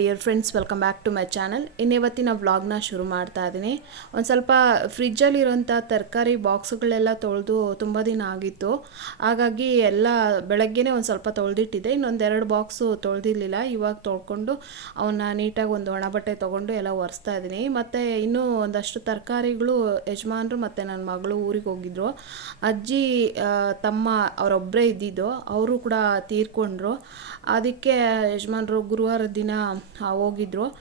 Dear friends welcome back to my channel ಇನ್ನಿವತ್ತಿನ ವ್ಲಾಗ್ನ ಶುರು ಮಾಡ್ತಾ ಇದ್ದೀನಿ ಒಂದು ಸ್ವಲ್ಪ ಫ್ರಿಜ್ಜಲ್ಲಿರೋಂಥ ತರಕಾರಿ ಬಾಕ್ಸ್ಗಳೆಲ್ಲ ತೊಳೆದು ತುಂಬ ದಿನ ಆಗಿತ್ತು. ಹಾಗಾಗಿ ಎಲ್ಲ ಬೆಳಗ್ಗೆನೇ ಒಂದು ಸ್ವಲ್ಪ ತೊಳೆದಿಟ್ಟಿದ್ದೆ. ಇನ್ನೊಂದೆರಡು ಬಾಕ್ಸು ತೊಳೆದಿರಲಿಲ್ಲ. ಇವಾಗ ತೊಳ್ಕೊಂಡು ಅವನ್ನ ನೀಟಾಗಿ ಒಂದು ಒಣ ಬಟ್ಟೆ ತೊಗೊಂಡು ಎಲ್ಲ ಒರೆಸ್ತಾ ಇದ್ದೀನಿ ಮತ್ತು ಇನ್ನೂ ಒಂದಷ್ಟು ತರಕಾರಿಗಳು ಯಜಮಾನರು ಮತ್ತು ನನ್ನ ಮಗಳು ಊರಿಗೆ ಹೋಗಿದ್ರು. ಅಜ್ಜಿ ತಮ್ಮ ಅವರೊಬ್ಬರೇ ಇದ್ದಿದ್ದು. ಅವರು ಕೂಡ ತೀರ್ಕೊಂಡ್ರು. ಅದಕ್ಕೆ ಯಜಮಾನರು ಗುರುವಾರ ದಿನ ಆ, ಹೋಗಿದ್ರು.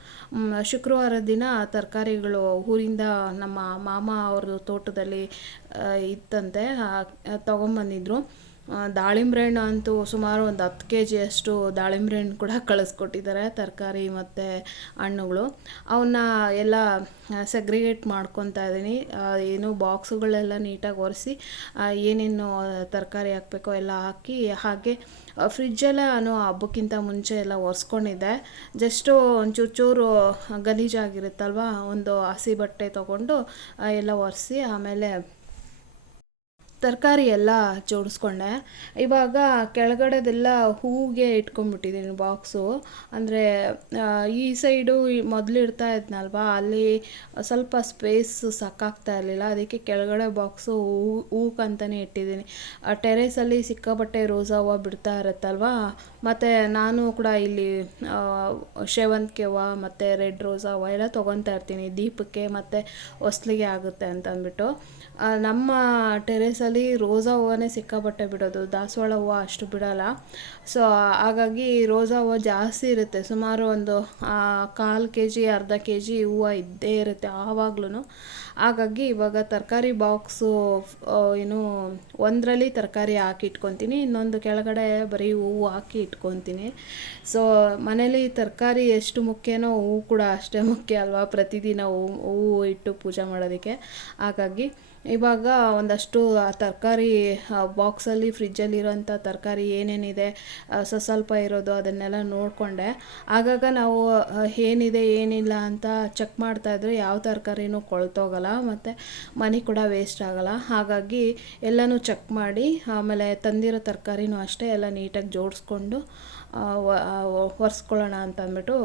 ಶುಕ್ರವಾರ ದಿನ ತರಕಾರಿಗಳು ಊರಿಂದ ನಮ್ಮ ಮಾಮ ಅವ್ರದ್ದು ತೋಟದಲ್ಲಿ ಇತ್ತಂತೆ ತೊಗೊಂಬಂದಿದ್ರು. ಆ, ದಾಳಿಂಬ್ರೆ ಹಣ್ಣು ಅಂತೂ ಸುಮಾರು ಒಂದು ಹತ್ತು ಕೆ ಜಿಯಷ್ಟು ದಾಳಿಂಬೆ ಹಣ್ಣು ಕೂಡ ಕಳಿಸ್ಕೊಟ್ಟಿದ್ದಾರೆ ತರಕಾರಿ ಮತ್ತು ಹಣ್ಣುಗಳು. ಅವನ್ನ ಎಲ್ಲ ಸೆಗ್ರಿಗೇಟ್ ಮಾಡ್ಕೊತಾ ಇದ್ದೀನಿ. ಏನು ಬಾಕ್ಸುಗಳೆಲ್ಲ ನೀಟಾಗಿ ಒರೆಸಿ ಏನೇನು ತರಕಾರಿ ಹಾಕಬೇಕೋ ಎಲ್ಲ ಹಾಕಿ ಹಾಗೆ ಫ್ರಿಜ್ಜೆಲ್ಲ ನಾನು ಹಬ್ಬಕ್ಕಿಂತ ಮುಂಚೆ ಎಲ್ಲ ಒರೆಸ್ಕೊಂಡಿದ್ದೆ. ಜಸ್ಟು ಒಂಚೂರು ಚೂರು ಗಲೀಜಾಗಿರುತ್ತಲ್ವ ಒಂದು ಹಸಿ ಬಟ್ಟೆ ತೊಗೊಂಡು ಎಲ್ಲ ಒರೆಸಿ ಆಮೇಲೆ ತರಕಾರಿ ಎಲ್ಲ ಜೋಡಿಸ್ಕೊಂಡೆ. ಇವಾಗ ಕೆಳಗಡೆದೆಲ್ಲ ಹೂಗೆ ಇಟ್ಕೊಂಡ್ಬಿಟ್ಟಿದ್ದೀನಿ ಬಾಕ್ಸು. ಅಂದರೆ ಈ ಸೈಡು ಮೊದಲು ಇಡ್ತಾ ಇದ್ನಲ್ವಾ, ಅಲ್ಲಿ ಸ್ವಲ್ಪ ಸ್ಪೇಸ್ ಸಾಕಾಗ್ತಾ ಇರಲಿಲ್ಲ. ಅದಕ್ಕೆ ಕೆಳಗಡೆ ಬಾಕ್ಸು ಹೂ ಹೂಕಂತಲೇ ಇಟ್ಟಿದ್ದೀನಿ. ಟೆರೇಸಲ್ಲಿ ಸಿಕ್ಕಾಪಟ್ಟೆ ರೋಸಾ ಹೂವು ಬಿಡ್ತಾ ಇರುತ್ತಲ್ವಾ ಮತ್ತು ನಾನು ಕೂಡ ಇಲ್ಲಿ ಸೇವಂತಿಕೆ ಹೂವು ಮತ್ತು ರೆಡ್ ರೋಸ್ ಹೂವು ಎಲ್ಲ ತೊಗೊತಾ ಇರ್ತೀನಿ. ದೀಪಕ್ಕೆ ಮತ್ತು ಹೊಸ್ಲಿಗೆ ಆಗುತ್ತೆ ಅಂತ ಅಂದ್ಬಿಟ್ಟು. ನಮ್ಮ ಟೆರೇಸಲ್ಲಿ ರೋಸಾ ಹೂವನೇ ಸಿಕ್ಕಾಪಟ್ಟೆ ಬಿಡೋದು. ದಾಸವಾಳ ಹೂವು ಅಷ್ಟು ಬಿಡಲ್ಲ. ಸೊ ಹಾಗಾಗಿ ರೋಸಾ ಹೂವು ಜಾಸ್ತಿ ಇರುತ್ತೆ. ಸುಮಾರು ಒಂದು ಕಾಲು ಕೆ ಜಿ ಅರ್ಧ ಕೆ ಜಿ ಹೂವು ಇದ್ದೇ ಇರುತ್ತೆ ಆವಾಗ್ಲೂ ಹಾಗಾಗಿ ಇವಾಗ ತರಕಾರಿ ಬಾಕ್ಸು ಏನು, ಒಂದರಲ್ಲಿ ತರಕಾರಿ ಹಾಕಿ ಇಟ್ಕೊತೀನಿ, ಇನ್ನೊಂದು ಕೆಳಗಡೆ ಬರೀ ಹೂವು ಹಾಕಿ ಇಟ್ಕೊತೀನಿ. ಸೊ ಮನೇಲಿ ತರಕಾರಿ ಎಷ್ಟು ಮುಖ್ಯನೋ ಹೂವು ಕೂಡ ಅಷ್ಟೇ ಮುಖ್ಯ ಅಲ್ವಾ, ಪ್ರತಿದಿನ ಹೂವು ಹೂವು ಇಟ್ಟು ಪೂಜೆ ಮಾಡೋದಕ್ಕೆ. ಹಾಗಾಗಿ ಇವಾಗ ಒಂದಷ್ಟು ತರಕಾರಿ ಬಾಕ್ಸಲ್ಲಿ ಫ್ರಿಜ್ಜಲ್ಲಿರೋಂಥ ತರಕಾರಿ ಏನೇನಿದೆ ಸಸ್ವಲ್ಪ ಇರೋದು ಅದನ್ನೆಲ್ಲ ನೋಡಿಕೊಂಡೆ. ಆಗಾಗ ನಾವು ಏನಿದೆ ಏನಿಲ್ಲ ಅಂತ ಚೆಕ್ ಮಾಡ್ತಾಯಿದ್ರೆ ಯಾವ ತರಕಾರಿನೂ ಕೊಳ್ತೋಗಲ್ಲ ಮತ್ತು ಮನಿ ಕೂಡ ವೇಸ್ಟ್ ಆಗಲ್ಲ. ಹಾಗಾಗಿ ಎಲ್ಲನೂ ಚೆಕ್ ಮಾಡಿ ಆಮೇಲೆ ತಂದಿರೋ ತರಕಾರಿನೂ ಅಷ್ಟೇ ಎಲ್ಲ ನೀಟಾಗಿ ಜೋಡಿಸ್ಕೊಂಡು ಒರೆಸ್ಕೊಳ್ಳೋಣ ಅಂತ ಅಂದ್ಬಿಟ್ಟು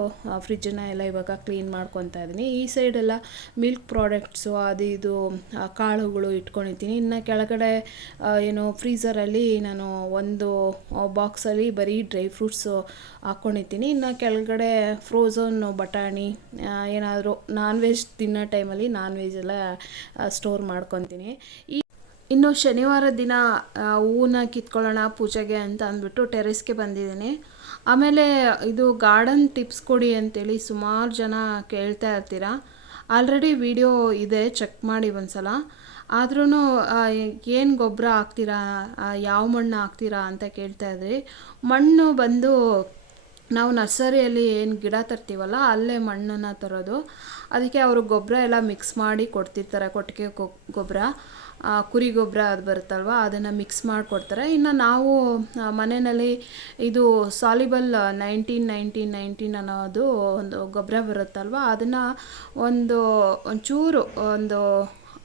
ಫ್ರಿಜ್ಜನ್ನ ಎಲ್ಲ ಇವಾಗ ಕ್ಲೀನ್ ಮಾಡ್ಕೊತಾ ಇದ್ದೀನಿ ಈ ಸೈಡೆಲ್ಲ ಮಿಲ್ಕ್ ಪ್ರಾಡಕ್ಟ್ಸು ಅದು ಇದು ಆ, ಕಾಳುಗಳು ಇಟ್ಕೊಂಡಿರ್ತೀನಿ. ಇನ್ನು ಕೆಳಗಡೆ ಏನು ಫ್ರೀಝರಲ್ಲಿ ನಾನು ಒಂದು ಬಾಕ್ಸಲ್ಲಿ ಬರೀ ಡ್ರೈ ಫ್ರೂಟ್ಸು ಹಾಕ್ಕೊಂಡಿರ್ತೀನಿ ಇನ್ನು ಕೆಳಗಡೆ ಫ್ರೋಝನ್ ಬಟಾಣಿ ಏನಾದರೂ ನಾನ್ ವೆಜ್ ತಿನ್ನೋ ಟೈಮಲ್ಲಿ ನಾನ್ ವೆಜ್ ಎಲ್ಲ ಸ್ಟೋರ್ ಮಾಡ್ಕೊತೀನಿ. ಈ ಇನ್ನು ಶನಿವಾರ ದಿನ ಹೂವನ್ನ ಕಿತ್ಕೊಳ್ಳೋಣ ಪೂಜೆಗೆ ಅಂತ ಅಂದ್ಬಿಟ್ಟು ಟೆರೆಸ್ಗೆ ಬಂದಿದ್ದೀನಿ. ಆಮೇಲೆ ಇದು ಗಾರ್ಡನ್ ಟಿಪ್ಸ್ ಕೊಡಿ ಅಂತೇಳಿ ಸುಮಾರು ಜನ ಕೇಳ್ತಾ ಇರ್ತೀರಾ. ಆಲ್ರೆಡಿ ವಿಡಿಯೋ ಇದೆ, ಚೆಕ್ ಮಾಡಿ ಒಂದ್ಸಲ. ಆದ್ರೂ ಏನು ಗೊಬ್ಬರ ಹಾಕ್ತೀರಾ? ಯಾವ ಮಣ್ಣು ಹಾಕ್ತೀರಾ ಅಂತ ಕೇಳ್ತಾ ಇದ್ರಿ. ಮಣ್ಣು ಬಂದು ನಾವು ನರ್ಸರಿಯಲ್ಲಿ ಏನು ಗಿಡ ತರ್ತೀವಲ್ಲ, ಅಲ್ಲೇ ಮಣ್ಣನ್ನು ತರೋದು. ಅದಕ್ಕೆ ಅವರು ಗೊಬ್ಬರ ಎಲ್ಲ ಮಿಕ್ಸ್ ಮಾಡಿ ಕೊಡ್ತಿರ್ತಾರೆ, ಕೊಟ್ಟಿಗೆ ಗೊಬ್ಬರ ಕುರಿ ಗೊಬ್ಬರ ಅದು ಬರುತ್ತಲ್ವ, ಅದನ್ನು ಮಿಕ್ಸ್ ಮಾಡಿಕೊಡ್ತಾರೆ. ಇನ್ನು ನಾವು ಮನೆಯಲ್ಲಿ ಇದು ಸಾಲಿಬಲ್ ನೈನ್ಟೀನ್ ನೈನ್ಟೀನ್ ನೈನ್ಟೀನ್ ಅನ್ನೋದು ಒಂದು ಗೊಬ್ಬರ ಬರುತ್ತಲ್ವ, ಅದನ್ನು ಒಂದು ಒಂಚೂರು ಒಂದು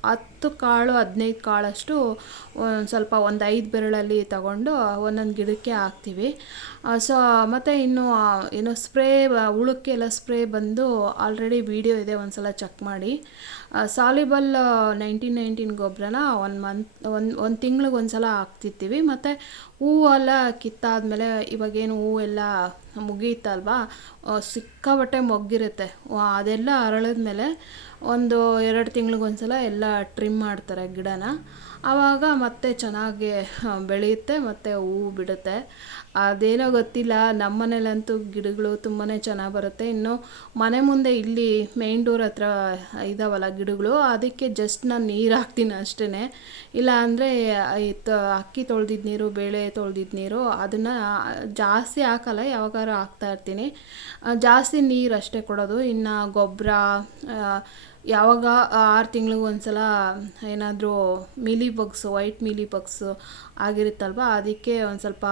ಹತ್ತು ಕಾಳು, ಹದಿನೈದು ಕಾಳಷ್ಟು ಸ್ವಲ್ಪ ಒಂದು ಐದು ಬೆರಳಲ್ಲಿ ತಗೊಂಡು ಒಂದೊಂದು ಗಿಡಕ್ಕೆ ಹಾಕ್ತೀವಿ. ಸೊ, ಮತ್ತು ಇನ್ನು ಏನು ಸ್ಪ್ರೇ ಹುಳಕ್ಕೆಲ್ಲ ಸ್ಪ್ರೇ ಬಂದು ಆಲ್ರೆಡಿ ವಿಡಿಯೋ ಇದೆ ಒಂದು ಸಲ ಚೆಕ್ ಮಾಡಿ. ಸಾಲಿಬಲ್ ನೈನ್ಟೀನ್ ನೈನ್ಟೀನ್ ಗೊಬ್ಬರನ ಒಂದು ಮಂತ್ ಒಂದು ಒಂದು ತಿಂಗ್ಳಿಗೆ ಒಂದು ಸಲ ಹಾಕ್ತಿರ್ತೀವಿ. ಮತ್ತು ಹೂವೆಲ್ಲ ಕಿತ್ತಾದ್ಮೇಲೆ ಇವಾಗೇನು ಹೂವೆಲ್ಲ ಮುಗಿಯುತ್ತಲ್ವಾ? ಸಿಕ್ಕಾಬಟ್ಟೆ ಮೊಗ್ಗಿರುತ್ತೆ. ಅದೆಲ್ಲ ಅರಳಿದ್ಮೇಲೆ ಒಂದು ಎರಡು ತಿಂಗ್ಳಿಗೊಂದ್ಸಲ ಎಲ್ಲ ಟ್ರಿಮ್ ಮಾಡ್ತಾರೆ ಗಿಡನ. ಆವಾಗ ಮತ್ತೆ ಚೆನ್ನಾಗಿ ಬೆಳೆಯುತ್ತೆ, ಮತ್ತು ಹೂವು ಬಿಡುತ್ತೆ. ಅದೇನೋ ಗೊತ್ತಿಲ್ಲ ನಮ್ಮ ಮನೇಲಂತೂ ಗಿಡಗಳು ತುಂಬಾ ಚೆನ್ನಾಗಿ ಬರುತ್ತೆ. ಇನ್ನು ಮನೆ ಮುಂದೆ ಇಲ್ಲಿ ಮೇನ್ ಡೋರ್ ಹತ್ರ ಇದಾವಲ್ಲ ಗಿಡಗಳು, ಅದಕ್ಕೆ ಜಸ್ಟ್ ನಾನು ನೀರು ಹಾಕ್ತೀನಿ ಅಷ್ಟೇ ಇಲ್ಲ ಅಂದರೆ ಅಕ್ಕಿ ತೊಳೆದಿದ್ದ ನೀರು, ಬೇಳೆ ತೊಳೆದಿದ್ದ ನೀರು, ಅದನ್ನು ಜಾಸ್ತಿ ಹಾಕಲ್ಲ, ಯಾವಾಗಾರು ಹಾಕ್ತಾ ಇರ್ತೀನಿ. ಜಾಸ್ತಿ ನೀರು ಅಷ್ಟೇ ಕೊಡೋದು. ಇನ್ನು ಗೊಬ್ಬರ ಯಾವಾಗ ಆರು ತಿಂಗಳಿಗೂ ಒಂದು ಸಲ ಏನಾದರೂ, mealy bugs, white mealy bugs ಆಗಿರುತ್ತಲ್ವ? ಅದಕ್ಕೆ ಒಂದು ಸ್ವಲ್ಪ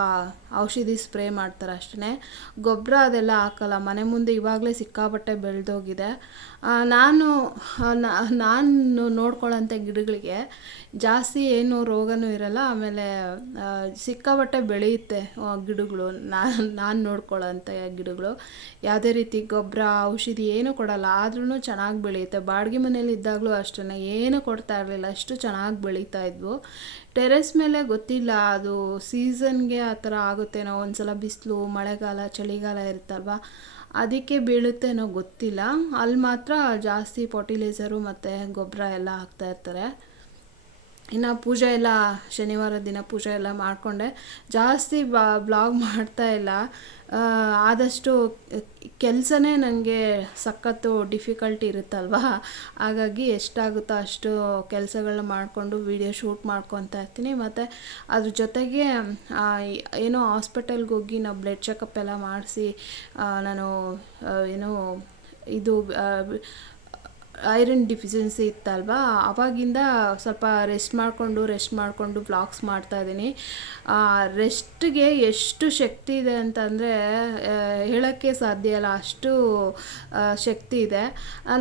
ಔಷಧಿ ಸ್ಪ್ರೇ ಮಾಡ್ತಾರೆ ಅಷ್ಟೇ ಗೊಬ್ಬರ ಅದೆಲ್ಲ ಹಾಕಲ್ಲ. ಮನೆ ಮುಂದೆ ಇವಾಗಲೇ ಸಿಕ್ಕಾಪಟ್ಟೆ ಬೆಳೆದೋಗಿದೆ. ನಾನು ನಾನು ನೋಡ್ಕೊಳ್ಳೋಂಥ ಗಿಡಗಳಿಗೆ ಜಾಸ್ತಿ ಏನು ರೋಗನೂ ಇರಲ್ಲ. ಆಮೇಲೆ ಸಿಕ್ಕಾಪಟ್ಟೆ ಬೆಳೆಯುತ್ತೆ ಗಿಡಗಳು. ನಾನು ನಾನು ನೋಡ್ಕೊಳ್ಳೋಂಥ ಗಿಡಗಳು. ಯಾವುದೇ ರೀತಿ ಗೊಬ್ಬರ, ಔಷಧಿ ಏನೂ ಕೊಡಲ್ಲ. ಆದ್ರೂ ಚೆನ್ನಾಗಿ ಬೆಳೆಯುತ್ತೆ. ಬಾಡಿಗೆ ಮನೇಲಿ ಇದ್ದಾಗಲೂ ಅಷ್ಟೇ ಏನೂ ಕೊಡ್ತಾ ಇರಲಿಲ್ಲ. ಅಷ್ಟು ಚೆನ್ನಾಗಿ ಬೆಳೀತಾ ಇದ್ವು. ಟೆರೆಸ್ ಮೇಲೆ ಗೊತ್ತಿಲ್ಲ, ಅದು ಸೀಸನ್ಗೆ ಆ ಥರ ಆಗುತ್ತೇನೋ, ಒಂದ್ಸಲ ಬಿಸಿಲು, ಮಳೆಗಾಲ, ಚಳಿಗಾಲ ಇರುತ್ತಲ್ವ? ಅದಕ್ಕೆ ಬೀಳುತ್ತೇನೋ ಗೊತ್ತಿಲ್ಲ. ಅಲ್ಲಿ ಮಾತ್ರ ಜಾಸ್ತಿ ಫರ್ಟಿಲೈಸರು ಮತ್ತು ಗೊಬ್ಬರ ಎಲ್ಲ ಹಾಕ್ತಾ ಇರ್ತಾರೆ. ಇನ್ನು ಪೂಜೆ ಎಲ್ಲ, ಶನಿವಾರ ದಿನ ಪೂಜೆ ಎಲ್ಲ ಮಾಡಿಕೊಂಡೆ. ಜಾಸ್ತಿ ಬ್ಲಾಗ್ ಮಾಡ್ತಾ ಇಲ್ಲ. ಆದಷ್ಟು ಕೆಲಸನೇ ನನಗೆ ಸಖತ್ತು ಡಿಫಿಕಲ್ಟಿ ಇರುತ್ತಲ್ವ? ಹಾಗಾಗಿ ಎಷ್ಟಾಗುತ್ತೋ ಅಷ್ಟು ಕೆಲಸಗಳನ್ನ ಮಾಡಿಕೊಂಡು ವಿಡಿಯೋ ಶೂಟ್ ಮಾಡ್ಕೊತಾ ಇರ್ತೀನಿ. ಮತ್ತು ಅದ್ರ ಜೊತೆಗೆ ಏನೋ ಹಾಸ್ಪಿಟಲ್ಗೆ ಹೋಗಿ ನಾವು ಬ್ಲಡ್ ಚೆಕಪ್ ಎಲ್ಲ ಮಾಡಿಸಿ ನಾನು ಏನು ಇದು ಐರನ್ ಡಿಫಿಷಿಯನ್ಸಿ ಇತ್ತಲ್ವಾ? ಆವಾಗಿಂದ ಸ್ವಲ್ಪ ರೆಸ್ಟ್ ಮಾಡಿಕೊಂಡು ರೆಸ್ಟ್ ಮಾಡಿಕೊಂಡು ವ್ಲಾಗ್ಸ್ ಮಾಡ್ತಾಯಿದ್ದೀನಿ ರೆಸ್ಟ್ಗೆ ಎಷ್ಟು ಶಕ್ತಿ ಇದೆ ಅಂತಂದರೆ ಹೇಳೋಕ್ಕೆ ಸಾಧ್ಯ ಇಲ್ಲ. ಅಷ್ಟು ಶಕ್ತಿ ಇದೆ.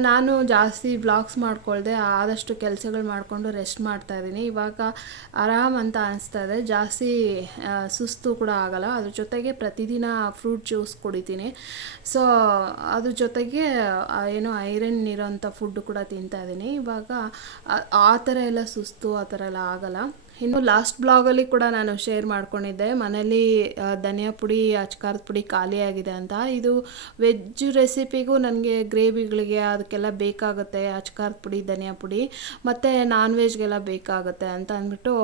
ನಾನು ಜಾಸ್ತಿ ಬ್ಲಾಕ್ಸ್ ಮಾಡ್ಕೊಳ್ದೆ, ಆದಷ್ಟು ಕೆಲಸಗಳು ಮಾಡಿಕೊಂಡು ರೆಸ್ಟ್ ಮಾಡ್ತಾಯಿದ್ದೀನಿ ಇವಾಗ ಆರಾಮ್ ಅಂತ ಅನಿಸ್ತಾ ಇದೆ. ಜಾಸ್ತಿ ಸುಸ್ತು ಕೂಡ ಆಗಲ್ಲ. ಅದ್ರ ಜೊತೆಗೆ ಪ್ರತಿದಿನ ಫ್ರೂಟ್ ಜ್ಯೂಸ್ ಕುಡಿತೀನಿ. ಸೊ ಅದ್ರ ಜೊತೆಗೆ ಏನು ಐರನ್ ಇರೋಂಥ ಫುಡ್ ಕೂಡ ತಿಂತಾ ಇದ್ದೀನಿ. ಇವಾಗ ಆ- ಥರ ಎಲ್ಲ ಸುಸ್ತು ಆ ಥರ ಎಲ್ಲ ಆಗಲ್ಲ. ಇನ್ನು ಲಾಸ್ಟ್ ಬ್ಲಾಗಲ್ಲಿ ಕೂಡ ನಾನು ಶೇರ್ ಮಾಡ್ಕೊಂಡಿದ್ದೆ. ಮನೇಲಿ ಧನಿಯಾ ಪುಡಿ, ಅಚ್ಕಾರದ ಪುಡಿ ಖಾಲಿಯಾಗಿದೆ ಅಂತ. ಇದು ವೆಜ್ ರೆಸಿಪಿಗೂ ನನಗೆ ಗ್ರೇವಿಗಳಿಗೆ ಅದಕ್ಕೆಲ್ಲ ಬೇಕಾಗುತ್ತೆ, ಅಚ್ಕಾರದ ಪುಡಿ, ಧನಿಯಾ ಪುಡಿ. ಮತ್ತು ನಾನ್ ವೆಜ್ಗೆಲ್ಲ ಬೇಕಾಗುತ್ತೆ ಅಂತ ಅಂದ್ಬಿಟ್ಟು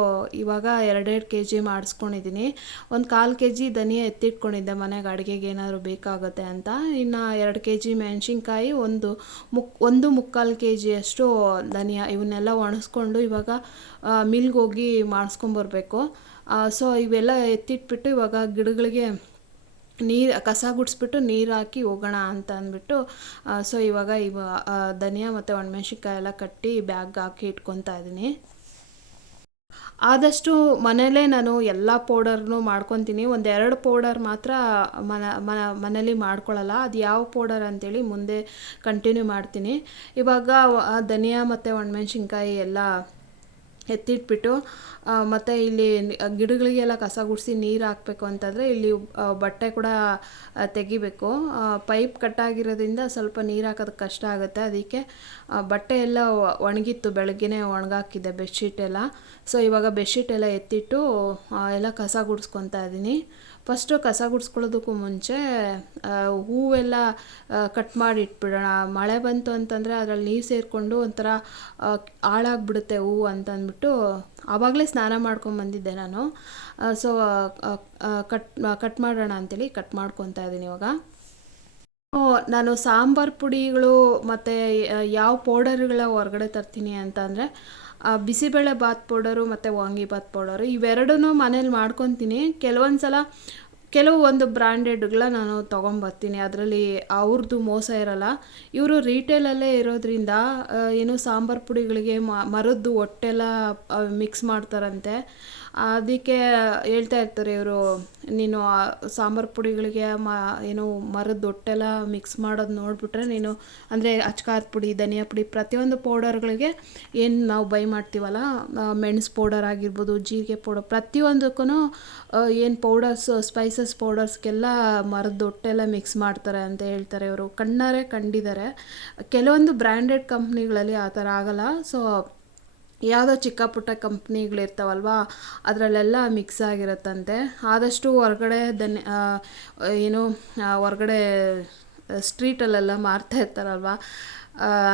ಇವಾಗ ಎರಡೆರಡು ಕೆ ಜಿ ಮಾಡಿಸ್ಕೊಂಡಿದ್ದೀನಿ ಒಂದು ಕಾಲು ಕೆ ಜಿ ಧನಿಯಾ ಎತ್ತಿಟ್ಕೊಂಡಿದ್ದೆ ಮನೆಗೆ ಅಡುಗೆಗೆ ಏನಾದರೂ ಬೇಕಾಗುತ್ತೆ ಅಂತ. ಇನ್ನು ಎರಡು ಕೆ ಜಿ ಮೆಣಸಿನ್ಕಾಯಿ, ಒಂದು ಮುಕ್, ಒಂದು ಮುಕ್ಕಾಲು ಕೆ ಜಿಯಷ್ಟು ಧನಿಯಾ ಇವನ್ನೆಲ್ಲ ಒಣಸ್ಕೊಂಡು ಇವಾಗ ಮಿಲ್ಗೆ ಹೋಗಿ ಮಾಡಿಸ್ಕೊಂಬರ್ಬೇಕು. ಸೊ ಇವೆಲ್ಲ ಎತ್ತಿಟ್ಬಿಟ್ಟು ಇವಾಗ ಗಿಡಗಳಿಗೆ ನೀರು, ಕಸ ಗುಡಿಸ್ಬಿಟ್ಟು ನೀರು ಹಾಕಿ ಹೋಗೋಣ ಅಂತ ಅಂದ್ಬಿಟ್ಟು ಸೊ ಇವಾಗ ಇವ ಧನಿಯಾ ಮತ್ತು ಒಣಮೆಣ್ಸಿನ್ಕಾಯಿ ಎಲ್ಲ ಕಟ್ಟಿ ಬ್ಯಾಗ್ ಹಾಕಿ ಇಟ್ಕೊತಾ ಇದ್ದೀನಿ ಆದಷ್ಟು ಮನೇಲೇ ನಾನು ಎಲ್ಲ ಪೌಡರ್ನು ಮಾಡ್ಕೊತೀನಿ. ಒಂದೆರಡು ಪೌಡರ್ ಮಾತ್ರ ಮನ ಮನ, ಮನೇಲಿ ಮಾಡ್ಕೊಳ್ಳಲ್ಲ ಅದು ಯಾವ ಪೌಡರ್ ಅಂತೇಳಿ ಮುಂದೆ ಕಂಟಿನ್ಯೂ ಮಾಡ್ತೀನಿ. ಇವಾಗ ಧನಿಯಾ ಮತ್ತು ಒಣಮೆಣ್ಸಿನ್ಕಾಯಿ ಎಲ್ಲ ಎತ್ತಿಟ್ಬಿಟ್ಟು ಮತ್ತು ಇಲ್ಲಿ ಗಿಡಗಳಿಗೆಲ್ಲ ಕಸ ಗುಡಿಸಿ ನೀರು ಹಾಕಬೇಕು ಅಂತಂದರೆ ಇಲ್ಲಿ ಬಟ್ಟೆ ಕೂಡ ತೆಗಿಬೇಕು. ಪೈಪ್ ಕಟ್ಟಾಗಿರೋದ್ರಿಂದ ಸ್ವಲ್ಪ ನೀರು ಹಾಕೋದಕ್ಕೆ ಕಷ್ಟ ಆಗುತ್ತೆ. ಅದಕ್ಕೆ ಬಟ್ಟೆ ಎಲ್ಲ ಒಣಗಿತ್ತು. ಬೆಳಗ್ಗೆನೇ ಒಣಗಾಕಿದ್ದೆ ಬೆಡ್ಶೀಟ್ ಎಲ್ಲ. ಸೊ ಇವಾಗ ಬೆಡ್ಶೀಟ್ ಎಲ್ಲ ಎತ್ತಿಟ್ಟು ಎಲ್ಲ ಕಸ ಗುಡಿಸ್ಕೊತಾ ಇದ್ದೀನಿ ಫಸ್ಟು ಕಸ ಗುಡಿಸ್ಕೊಳ್ಳೋದಕ್ಕೂ ಮುಂಚೆ ಹೂವೆಲ್ಲ ಕಟ್ ಮಾಡಿ ಇಟ್ಬಿಡೋಣ. ಮಳೆ ಬಂತು ಅಂತಂದರೆ ಅದರಲ್ಲಿ ನೀರು ಸೇರಿಕೊಂಡು ಒಂಥರ ಹಾಳಾಗ್ಬಿಡುತ್ತೆ ಹೂವು ಅಂತ ಅಂದ್ಬಿಟ್ಟು ಆವಾಗಲೇ ಸ್ನಾನ ಮಾಡ್ಕೊಂಡು ಬಂದಿದ್ದೆ ನಾನು. ಸೊ ಕಟ್ ಕಟ್ ಮಾಡೋಣ ಅಂತೇಳಿ ಕಟ್ ಮಾಡ್ಕೊತಾ ಇದ್ದೀನಿ ಇವಾಗ. ನಾನು ಸಾಂಬಾರ್ ಪುಡಿಗಳು ಮತ್ತು ಯಾವ ಪೌಡರ್ಗಳ ಹೊರಗಡೆ ತರ್ತೀನಿ ಅಂತ ಅಂದರೆ ಬಿಸಿಬೇಳೆ ಬಾತ್ ಪೌಡರು ಮತ್ತು ವಾಂಗಿಬಾತ್ ಪೌಡರು ಇವೆರಡೂ ಮನೇಲಿ ಮಾಡ್ಕೊತೀನಿ. ಕೆಲವೊಂದು ಸಲ ಕೆಲವು ಒಂದು ಬ್ರ್ಯಾಂಡೆಡ್ಗಳ ನಾನು ತೊಗೊಂಬರ್ತೀನಿ. ಅದರಲ್ಲಿ ಅವ್ರದ್ದು ಮೋಸ ಇರಲ್ಲ. ಇವರು ರೀಟೇಲಲ್ಲೇ ಇರೋದ್ರಿಂದ ಏನು ಸಾಂಬಾರು ಪುಡಿಗಳಿಗೆ ಮರದ್ದು ಹೊಟ್ಟೆಲ್ಲ ಮಿಕ್ಸ್ ಮಾಡ್ತಾರಂತೆ. ಅದಕ್ಕೆ ಹೇಳ್ತಾ ಇರ್ತಾರೆ ಇವರು ನೀನು ಸಾಂಬಾರು ಪುಡಿಗಳಿಗೆ ಮ, ಏನು ಮರದ ಹೊಟ್ಟೆಲ್ಲ ಮಿಕ್ಸ್ ಮಾಡೋದು ನೋಡಿಬಿಟ್ರೆ ನೀನು ಅಂದರೆ ಅಚ್ಕಾರದ ಪುಡಿ, ಧನಿಯಾ ಪುಡಿ ಪ್ರತಿಯೊಂದು ಪೌಡರ್ಗಳಿಗೆ ಏನು ನಾವು ಬೈ ಮಾಡ್ತೀವಲ್ಲ ಮೆಣಸು ಪೌಡರ್ ಆಗಿರ್ಬೋದು, ಜೀರಿಗೆ ಪೌಡರ್ ಪ್ರತಿಯೊಂದಕ್ಕೂ ಏನು ಪೌಡರ್ಸ್, ಸ್ಪೈಸಸ್ ಪೌಡರ್ಸ್ಗೆಲ್ಲ ಮರದ ಹೊಟ್ಟೆಲ್ಲ ಮಿಕ್ಸ್ ಮಾಡ್ತಾರೆ ಅಂತ ಹೇಳ್ತಾರೆ ಇವರು. ಕಣ್ಣಾರೆ ಕಂಡಿದ್ದಾರೆ ಕೆಲವೊಂದು ಬ್ರ್ಯಾಂಡೆಡ್ ಕಂಪ್ನಿಗಳಲ್ಲಿ ಆ ಥರ ಆಗಲ್ಲ. ಸೊ ಯಾವುದೋ ಚಿಕ್ಕ ಪುಟ್ಟ ಕಂಪ್ನಿಗಳಿರ್ತಾವಲ್ವ ಅದರಲ್ಲೆಲ್ಲ ಮಿಕ್ಸ್ ಆಗಿರುತ್ತಂತೆ. ಆದಷ್ಟು ಹೊರಗಡೆ ದನ್ ಏನು ಹೊರ್ಗಡೆ ಸ್ಟ್ರೀಟಲ್ಲೆಲ್ಲ ಮಾರ್ತಾ ಇರ್ತಾರಲ್ವ?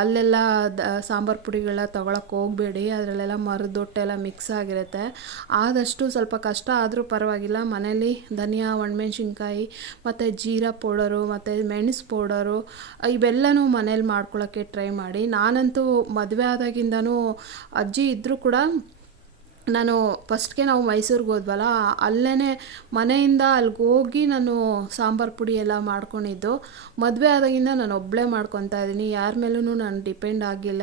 ಅಲ್ಲೆಲ್ಲ ದ, ಸಾಂಬಾರು ಪುಡಿಗಳನ್ನ ತೊಗೊಳಕ್ಕೆ ಹೋಗಬೇಡಿ, ಅದರಲ್ಲೆಲ್ಲ ಮರದೊಟ್ಟೆಲ್ಲ ಮಿಕ್ಸ್ ಆಗಿರುತ್ತೆ. ಆದಷ್ಟು ಸ್ವಲ್ಪ ಕಷ್ಟ ಆದರೂ ಪರವಾಗಿಲ್ಲ. ಮನೇಲಿ ಧನಿಯಾ, ಒಣಮೆಣ್ಸಿನ್ಕಾಯಿ, ಮತ್ತು ಜೀರಾ ಪೌಡರು, ಮತ್ತು ಮೆಣಸು ಪೌಡರು ಇವೆಲ್ಲನೂ ಮನೇಲಿ ಮಾಡ್ಕೊಳ್ಳೋಕ್ಕೆ ಟ್ರೈ ಮಾಡಿ. ನಾನಂತೂ ಮದುವೆ ಆದಾಗಿಂದನೂ ಅಜ್ಜಿ ಇದ್ದರೂ ಕೂಡ ನಾನು ಫಸ್ಟ್ಗೆ ನಾವು ಮೈಸೂರಿಗೆ ಹೋದ್ವಲ್ಲ ಅಲ್ಲೇ ಮನೆಯಿಂದ ಅಲ್ಲಿಗೆ ಹೋಗಿ ನಾನು ಸಾಂಬಾರು ಪುಡಿ ಎಲ್ಲ ಮಾಡ್ಕೊಂಡಿದ್ದು. ಮದುವೆ ಆದಾಗಿಂದ ನಾನು ಒಬ್ಬಳೇ ಮಾಡ್ಕೊತಾ ಇದ್ದೀನಿ, ಯಾರ ಮೇಲೂ ನಾನು ಡಿಪೆಂಡ್ ಆಗಿಲ್ಲ.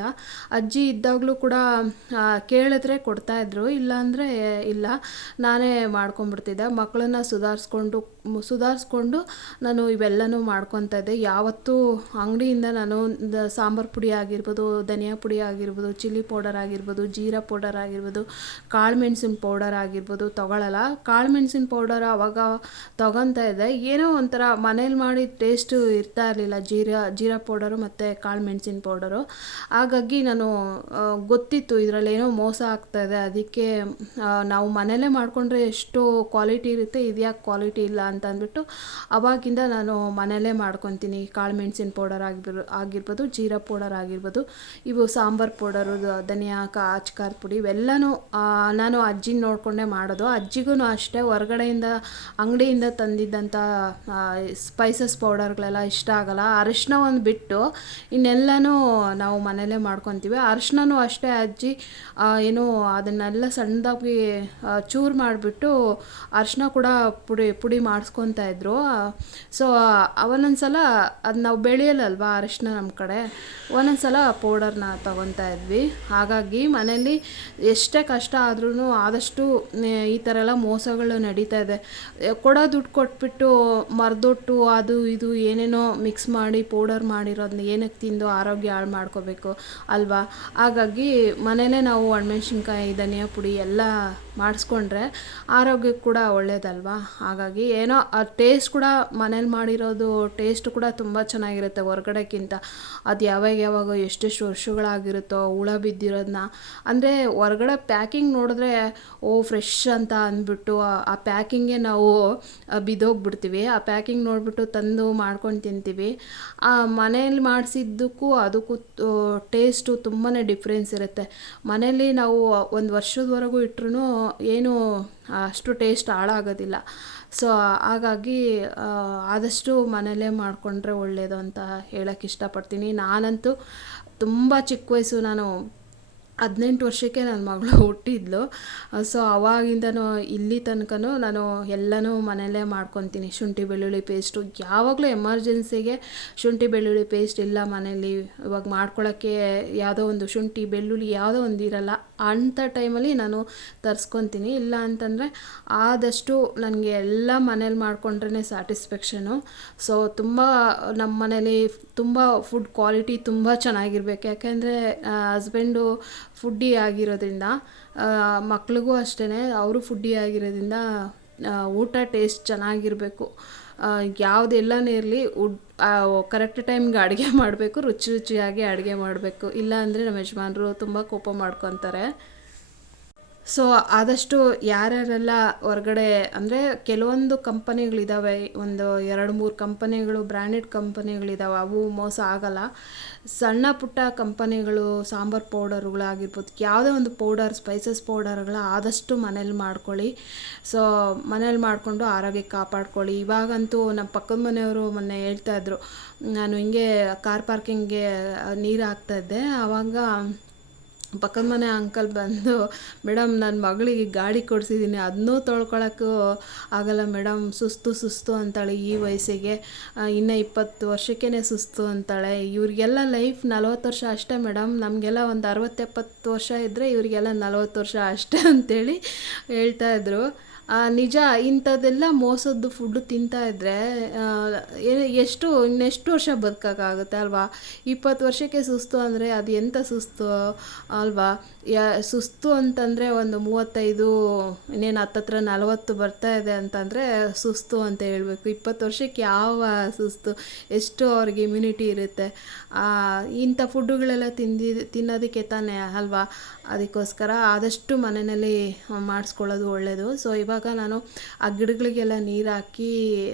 ಅಜ್ಜಿ ಇದ್ದಾಗಲೂ ಕೂಡ ಕೇಳಿದ್ರೆ ಕೊಡ್ತಾಯಿದ್ರು ಇಲ್ಲಾಂದರೆ ಇಲ್ಲ. ನಾನೇ ಮಾಡ್ಕೊಂಬಿಡ್ತಿದ್ದೆ ಮಕ್ಕಳನ್ನ ಸುಧಾರಿಸ್ಕೊಂಡು ಸುಧಾರಿಸ್ಕೊಂಡು ನಾನು ಇವೆಲ್ಲನೂ ಮಾಡ್ಕೊತಾ ಇದ್ದೆ. ಯಾವತ್ತೂ ಅಂಗಡಿಯಿಂದ ನಾನು ಸಾಂಬಾರು ಪುಡಿ ಆಗಿರ್ಬೋದು, ಧನಿಯಾ ಪುಡಿ ಆಗಿರ್ಬೋದು, ಚಿಲ್ಲಿ ಪೌಡರ್ ಆಗಿರ್ಬೋದು, ಜೀರಾ ಪೌಡರ್ ಆಗಿರ್ಬೋದು ಕಾಳು ಮೆಣಸಿನ ಪೌಡರ್ ಆಗಿರ್ಬೋದು ತೊಗೊಳಲ್ಲ. ಕಾಳು ಮೆಣಸಿನ ಪೌಡರ್ ಅವಾಗ ತೊಗೊತಾ ಇದ್ದೆ. ಏನೋ ಒಂಥರ ಮನೇಲಿ ಮಾಡಿ ಟೇಸ್ಟು ಇರ್ತಾ ಇರಲಿಲ್ಲ. ಜೀರಾ ಜೀರಾ ಪೌಡರು ಮತ್ತು ಕಾಳು ಮೆಣಸಿನ ಪೌಡರು ಹಾಗಾಗಿ ನಾನು ಗೊತ್ತಿತ್ತು ಇದರಲ್ಲಿ ಏನೋ ಮೋಸ ಆಗ್ತಾ ಇದೆ. ಅದಕ್ಕೆ ನಾವು ಮನೇಲೇ ಮಾಡಿಕೊಂಡ್ರೆ ಎಷ್ಟು ಕ್ವಾಲಿಟಿ ಇರುತ್ತೆ. ಇದ್ಯಾಕೆ ಕ್ವಾಲಿಟಿ ಇಲ್ಲ ಅಂತ ಅಂದ್ಬಿಟ್ಟು ಅವಾಗಿಂದ ನಾನು ಮನೇಲೇ ಮಾಡ್ಕೊತೀನಿ. ಕಾಳು ಮೆಣಸಿನ ಪೌಡರ್ ಆಗಿರ್ ಆಗಿರ್ಬೋದು, ಜೀರಾ ಪೌಡರ್ ಆಗಿರ್ಬೋದು. ಇವು ಸಾಂಬಾರು ಪೌಡರು ಧನಿಯಾ, ಕಾ ಖಾರದ ಪುಡಿ ಇವೆಲ್ಲನೂ ನಾನು ಅಜ್ಜಿನ ನೋಡಿಕೊಂಡೆ ಮಾಡೋದು. ಅಜ್ಜಿಗೂ ಅಷ್ಟೇ, ಹೊರಗಡೆಯಿಂದ ಅಂಗಡಿಯಿಂದ ತಂದಿದ್ದಂಥ ಸ್ಪೈಸಸ್ ಪೌಡರ್ಗಳೆಲ್ಲ ಇಷ್ಟ ಆಗಲ್ಲ. ಅರಿಶಿನ ಒಂದು ಬಿಟ್ಟು ಇನ್ನೆಲ್ಲನೂ ನಾವು ಮನೇಲೇ ಮಾಡ್ಕೊತೀವಿ. ಅರಿಶಿನೂ ಅಷ್ಟೇ ಅಜ್ಜಿ ಏನು ಅದನ್ನೆಲ್ಲ ಸಣ್ಣದಾಗಿ ಚೂರು ಮಾಡಿಬಿಟ್ಟು ಅರಿಶಿನ ಕೂಡ ಪುಡಿ ಪುಡಿ ಮಾಡಿಸ್ಕೊತಾ ಇದ್ರು. ಸೊ ಅವನೊಂದ್ಸಲ ಅದು ನಾವು ಬೆಳೆಯಲ್ಲಲ್ವಾ ಅರಿಶಿನ ನಮ್ಮ ಕಡೆ ಒಂದೊಂದ್ಸಲ ಪೌಡರ್ನ ತಗೊತಾ ಇದ್ವಿ. ಹಾಗಾಗಿ ಮನೇಲಿ ಎಷ್ಟೇ ಕಷ್ಟ ಆದ್ರೂ ಆದಷ್ಟು ಈ ಥರ ಎಲ್ಲ ಮೋಸಗಳು ನಡೀತಾ ಇದೆ. ಕೊಡೋ ದುಡ್ಡು ಕೊಟ್ಬಿಟ್ಟು ಮರದೊಟ್ಟು ಅದು ಇದು ಏನೇನೋ ಮಿಕ್ಸ್ ಮಾಡಿ ಪೌಡರ್ ಮಾಡಿರೋದನ್ನ ಏನಕ್ಕೆ ತಿಂದು ಆರೋಗ್ಯ ಹಾಳು ಮಾಡ್ಕೋಬೇಕು ಅಲ್ವಾ? ಹಾಗಾಗಿ ಮನೇಲೇ ನಾವು ಒಣಮೆಣ್ಸಿನ್ಕಾಯಿ, ಧನಿಯಾ ಪುಡಿ ಎಲ್ಲ ಮಾಡಿಸ್ಕೊಂಡ್ರೆ ಆರೋಗ್ಯಕ್ಕೆ ಕೂಡ ಒಳ್ಳೇದಲ್ವಾ? ಹಾಗಾಗಿ ಏನೋ ಆ ಟೇಸ್ಟ್ ಕೂಡ ಮನೇಲಿ ಮಾಡಿರೋದು ಟೇಸ್ಟ್ ಕೂಡ ತುಂಬ ಚೆನ್ನಾಗಿರುತ್ತೆ ಹೊರ್ಗಡೆಕ್ಕಿಂತ. ಅದು ಯಾವಾಗ ಯಾವಾಗ ಎಷ್ಟೆಷ್ಟು ವರ್ಷಗಳಾಗಿರುತ್ತೋ, ಹುಳ ಬಿದ್ದಿರೋದನ್ನ ಅಂದರೆ ಹೊರ್ಗಡೆ ಪ್ಯಾಕಿಂಗ್ ನೋಡಿದ್ರೆ, ಓ ಫ್ರೆಶ್ ಅಂತ ಅಂದ್ಬಿಟ್ಟು ಆ- ಪ್ಯಾಕಿಂಗೇ ನಾವು ಬಿದ್ದೋಗ್ಬಿಡ್ತೀವಿ. ಆ ಪ್ಯಾಕಿಂಗ್ ನೋಡಿಬಿಟ್ಟು ತಂದು ಮಾಡ್ಕೊಂಡು ತಿಂತೀವಿ. ಆ ಮನೇಲಿ ಮಾಡಿಸಿದ್ದಕ್ಕೂ ಅದಕ್ಕೂ ಟೇಸ್ಟು ತುಂಬಾ ಡಿಫ್ರೆನ್ಸ್ ಇರುತ್ತೆ. ಮನೇಲಿ ನಾವು ಒಂದು ವರ್ಷದವರೆಗೂ ಇಟ್ರೂ ಏನು ಅಷ್ಟು ಟೇಸ್ಟ್ ಹಾಳಾಗೋದಿಲ್ಲ. ಸೊ ಹಾಗಾಗಿ ಆದಷ್ಟು ಮನೇಲೇ ಮಾಡಿಕೊಂಡ್ರೆ ಒಳ್ಳೆಯದು ಅಂತ ಹೇಳೋಕ್ಕೆ ಇಷ್ಟಪಡ್ತೀನಿ. ನಾನಂತೂ ತುಂಬ ಚಿಕ್ಕ ವಯಸ್ಸು ನಾನು ಹದಿನೆಂಟು ವರ್ಷಕ್ಕೆ ನನ್ನ ಮಗಳು ಹುಟ್ಟಿದ್ಲು. ಸೊ ಅವಾಗಿಂದನೂ ಇಲ್ಲಿ ತನಕನೂ ನಾನು ಎಲ್ಲನೂ ಮನೆಯಲ್ಲೇ ಮಾಡ್ಕೊತೀನಿ. ಶುಂಠಿ, ಬೆಳ್ಳುಳ್ಳಿ ಪೇಸ್ಟು ಯಾವಾಗಲೂ ಎಮರ್ಜೆನ್ಸಿಗೆ ಶುಂಠಿ, ಬೆಳ್ಳುಳ್ಳಿ ಪೇಸ್ಟ್ ಇಲ್ಲ ಮನೇಲಿ ಇವಾಗ ಮಾಡ್ಕೊಳ್ಳೋಕ್ಕೆ ಯಾವುದೋ ಒಂದು ಶುಂಠಿ, ಬೆಳ್ಳುಳ್ಳಿ ಯಾವುದೋ ಒಂದು ಇರಲ್ಲ ಅಂಥ ಟೈಮಲ್ಲಿ ನಾನು ತರಿಸ್ಕೊತೀನಿ. ಇಲ್ಲ ಅಂತಂದರೆ ಆದಷ್ಟು ನನಗೆ ಎಲ್ಲ ಮನೇಲಿ ಮಾಡಿಕೊಂಡ್ರೇ ಸ್ಯಾಟಿಸ್ಫ್ಯಾಕ್ಷನು. ಸೊ ತುಂಬ ನಮ್ಮ ಮನೇಲಿ ತುಂಬ ಫುಡ್ ಕ್ವಾಲಿಟಿ ತುಂಬ ಚೆನ್ನಾಗಿರ್ಬೇಕು. ಯಾಕೆಂದರೆ ಹಸ್ಬೆಂಡು ಫುಡ್ಡಿ ಆಗಿರೋದ್ರಿಂದ ಮಕ್ಳಿಗೂ ಅಷ್ಟೇ ಅವರು ಫುಡ್ಡಿ ಆಗಿರೋದ್ರಿಂದ ಊಟ ಟೇಸ್ಟ್ ಚೆನ್ನಾಗಿರಬೇಕು. ಯಾವುದೆಲ್ಲನೇ ಇರಲಿ, ಉಡ್ ಕರೆಕ್ಟ್ ಟೈಮ್ಗೆ ಅಡುಗೆ ಮಾಡಬೇಕು, ರುಚಿ ರುಚಿಯಾಗಿ ಅಡುಗೆ ಮಾಡಬೇಕು. ಇಲ್ಲ ಅಂದರೆ ನಮ್ಮ ಯಜಮಾನ್ರು ತುಂಬ ಕೋಪ ಮಾಡ್ಕೊತಾರೆ. ಸೊ ಆದಷ್ಟು ಯಾರ್ಯಾರೆಲ್ಲ ಹೊರಗಡೆ, ಅಂದರೆ ಕೆಲವೊಂದು ಕಂಪನಿಗಳಿದ್ದಾವೆ ಒಂದು ಎರಡು ಮೂರು ಕಂಪನಿಗಳು ಬ್ರ್ಯಾಂಡೆಡ್ ಕಂಪನಿಗಳಿದ್ದಾವೆ ಅವು ಮೋಸ ಆಗಲ್ಲ. ಸಣ್ಣ ಪುಟ್ಟ ಕಂಪನಿಗಳು, ಸಾಂಬಾರು ಪೌಡರ್ಗಳಾಗಿರ್ಬೋದು, ಯಾವುದೇ ಒಂದು ಪೌಡರ್ ಸ್ಪೈಸಸ್ ಪೌಡರ್ಗಳು ಆದಷ್ಟು ಮನೇಲಿ ಮಾಡ್ಕೊಳ್ಳಿ. ಸೊ ಮನೇಲಿ ಮಾಡಿಕೊಂಡು ಆರೋಗ್ಯ ಕಾಪಾಡ್ಕೊಳ್ಳಿ. ಇವಾಗಂತೂ ನಮ್ಮ ಪಕ್ಕದ ಮನೆಯವರು ಮೊನ್ನೆ ಹೇಳ್ತಾಯಿದ್ರು ನಾನು ಹಿಂಗೆ ಕಾರ್ ಪಾರ್ಕಿಂಗ್ಗೆ ನೀರು ಹಾಕ್ತಾಯಿದ್ದೆ ಆವಾಗ ಪಕ್ಕದ ಮನೆ ಅಂಕಲ್ ಬಂದು ಮೇಡಮ್ ನನ್ನ ಮಗಳಿಗೆ ಗಾಡಿ ಕೊಡಿಸಿದ್ದೀನಿ ಅದನ್ನೂ ತೊಳ್ಕೊಳ್ಳೋಕ್ಕೂ ಆಗಲ್ಲ ಮೇಡಮ್ ಸುಸ್ತು ಸುಸ್ತು ಅಂತಾಳೆ ಈ ವಯಸ್ಸಿಗೆ. ಇನ್ನೂ ಇಪ್ಪತ್ತು ವರ್ಷಕ್ಕೇ ಸುಸ್ತು ಅಂತಾಳೆ. ಇವರಿಗೆಲ್ಲ ಲೈಫ್ ನಲ್ವತ್ತು ವರ್ಷ ಅಷ್ಟೇ ಮೇಡಮ್ ನಮಗೆಲ್ಲ ಒಂದು ಅರವತ್ತೆಪ್ಪತ್ತು ವರ್ಷ ಇದ್ದರೆ ಇವರಿಗೆಲ್ಲ ನಲ್ವತ್ತು ವರ್ಷ ಅಷ್ಟೇ ಅಂತೇಳಿ ಹೇಳ್ತಾ ಇದ್ರು. ಆ, ನಿಜ, ಇಂಥದ್ದೆಲ್ಲ ಮೋಸದ್ದು ಫುಡ್ಡು ತಿಂತಾ ಇದ್ದರೆ ಎಷ್ಟು, ಇನ್ನೆಷ್ಟು ವರ್ಷ ಬದುಕೋಕ್ಕಾಗುತ್ತೆ ಅಲ್ವಾ? ಇಪ್ಪತ್ತು ವರ್ಷಕ್ಕೆ ಸುಸ್ತು ಅಂದರೆ ಅದು ಎಂಥ ಸುಸ್ತು ಅಲ್ವಾ? ಸುಸ್ತು ಅಂತಂದರೆ ಒಂದು ಮೂವತ್ತೈದು, ಇನ್ನೇನು ಹತ್ತತ್ರ ನಲವತ್ತು ಬರ್ತಾ ಇದೆ ಅಂತಂದರೆ ಸುಸ್ತು ಅಂತ ಹೇಳಬೇಕು. ಇಪ್ಪತ್ತು ವರ್ಷಕ್ಕೆ ಯಾವ ಸುಸ್ತು? ಎಷ್ಟು ಅವ್ರಿಗೆ ಇಮ್ಯುನಿಟಿ ಇರುತ್ತೆ? ಇಂಥ ಫುಡ್ಡುಗಳೆಲ್ಲ ತಿಂದಿ, ತಿನ್ನೋದಕ್ಕೆ ತಾನೇ ಅಲ್ವಾ? ಅದಕ್ಕೋಸ್ಕರ ಆದಷ್ಟು ಮನೆಯಲ್ಲಿ ಮಾಡಿಸ್ಕೊಳ್ಳೋದು ಒಳ್ಳೆಯದು ಸೊ ಇವಾಗ ನಾನು ಆ ಗಿಡಗಳಿಗೆಲ್ಲ ನೀರು ಹಾಕಿ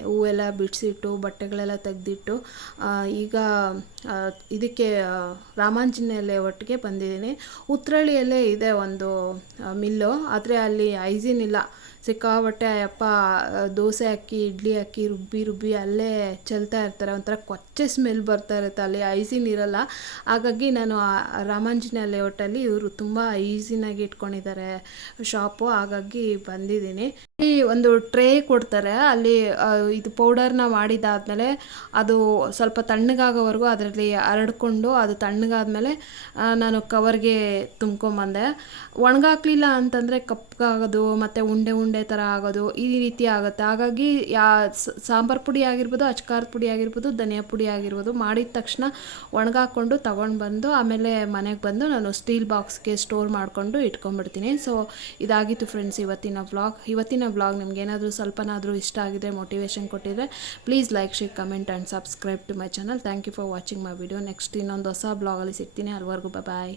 ಹೂವೆಲ್ಲ ಬಿಡಿಸಿಟ್ಟು, ಬಟ್ಟೆಗಳೆಲ್ಲ ತೆಗೆದಿಟ್ಟು ಈಗ ಇದಕ್ಕೆ ರಾಮಾಂಜನೆಯಲ್ಲೇ ರಾಮಾಂಜನೇಯ ಒಟ್ಟಿಗೆ ಬಂದಿದ್ದೀನಿ. ಉತ್ರಳ್ಳಿಯಲ್ಲೇ ಇದೆ ಒಂದು ಮಿಲ್ಲು. ಆದರೆ ಅಲ್ಲಿ ಐಜಿನ್ ಇಲ್ಲ. ಸಿಕ್ಕಾಬಟ್ಟೆ ಅಯ್ಯಪ್ಪ ದೋಸೆ ಅಕ್ಕಿ ಇಡ್ಲಿ ಅಕ್ಕಿ ರುಬ್ಬಿ ರುಬ್ಬಿ, ಅಲ್ಲೇ ಚೆಲ್ತಾ ಇರ್ತಾರೆ. ಒಂಥರ ಕೊಚ್ಚೆ ಸ್ಮೆಲ್ ಬರ್ತಾ ಇರುತ್ತೆ ಅಲ್ಲಿ. ಐಸಿನ್ ಇರಲ್ಲ. ಹಾಗಾಗಿ ನಾನು ರಾಮಾಂಜಿನ ಲೇಔಟಲ್ಲಿ ಇವರು ತುಂಬ ಈಸಿನಾಗಿ ಇಟ್ಕೊಂಡಿದ್ದಾರೆ. ಶಾಪು ಹಾಗಾಗಿ ಬಂದಿದ್ದೀನಿ. ಒಂದು ಟ್ರೇ ಕೊಡ್ತಾರೆ. ಅಲ್ಲಿ ಇದು ಪೌಡರ್ನ ಮಾಡಿದಾದ್ಮೇಲೆ ಅದು ಸ್ವಲ್ಪ ತಣ್ಣಗಾಗೋವರೆಗೂ ಅದರಲ್ಲಿ ಹರಡ್ಕೊಂಡು ಅದು ತಣ್ಣಗಾದ್ಮೇಲೆ ನಾನು ಕವರ್ಗೆ ತುಂಬ್ಕೊಂಬಂದೆ. ಒಣಗಾಕ್ಲಿಲ್ಲ ಅಂತಂದರೆ ಕಪ್ಪಗಾಗೋದು ಮತ್ತು ಉಂಡೆ ಉಂಡೆ ಥರ ಆಗೋದು ಈ ರೀತಿ ಆಗುತ್ತೆ. ಹಾಗಾಗಿ ಯಾ ಸಾಂಬಾರು ಸಾಂಬಾರ್ ಪುಡಿ ಆಗಿರ್ಬೋದು, ಅಚ್ಕಾರದ ಪುಡಿ ಆಗಿರ್ಬೋದು, ಧನಿಯಾ ಪುಡಿ ಆಗಿರ್ಬೋದು ಮಾಡಿದ ತಕ್ಷಣ ಒಣಗಾಕ್ಕೊಂಡು ತಗೊಂಡು ಬಂದು ಆಮೇಲೆ ಮನೆಗೆ ಬಂದು ನಾನು ಸ್ಟೀಲ್ ಬಾಕ್ಸ್ಗೆ ಸ್ಟೋರ್ ಮಾಡಿಕೊಂಡು ಇಟ್ಕೊಂಡ್ಬಿಡ್ತೀನಿ. ಸೊ, ಇದಾಗಿತ್ತು ಫ್ರೆಂಡ್ಸ್ ಇವತ್ತಿನ ವ್ಲಾಗ್. ಇವತ್ತಿನ ವ್ಲಾಗ್ ನಿಮ್ಗೆ ಏನಾದರೂ ಸ್ವಲ್ಪನಾದರೂ ಇಷ್ಟ ಆಗಿದೆ ಮೋಟಿವೇಶನ್ ಕೊಟ್ಟಿದ್ರೆ please like share comment and subscribe to my channel thank you for watching my video next ಇನ್ನೊಂದು ಹೊಸ ಬ್ಲಾಗಲ್ಲಿ ಸಿಗ್ತೀನಿ. ಅಲ್ಲಿವರೆಗೂ ಬಾಯ್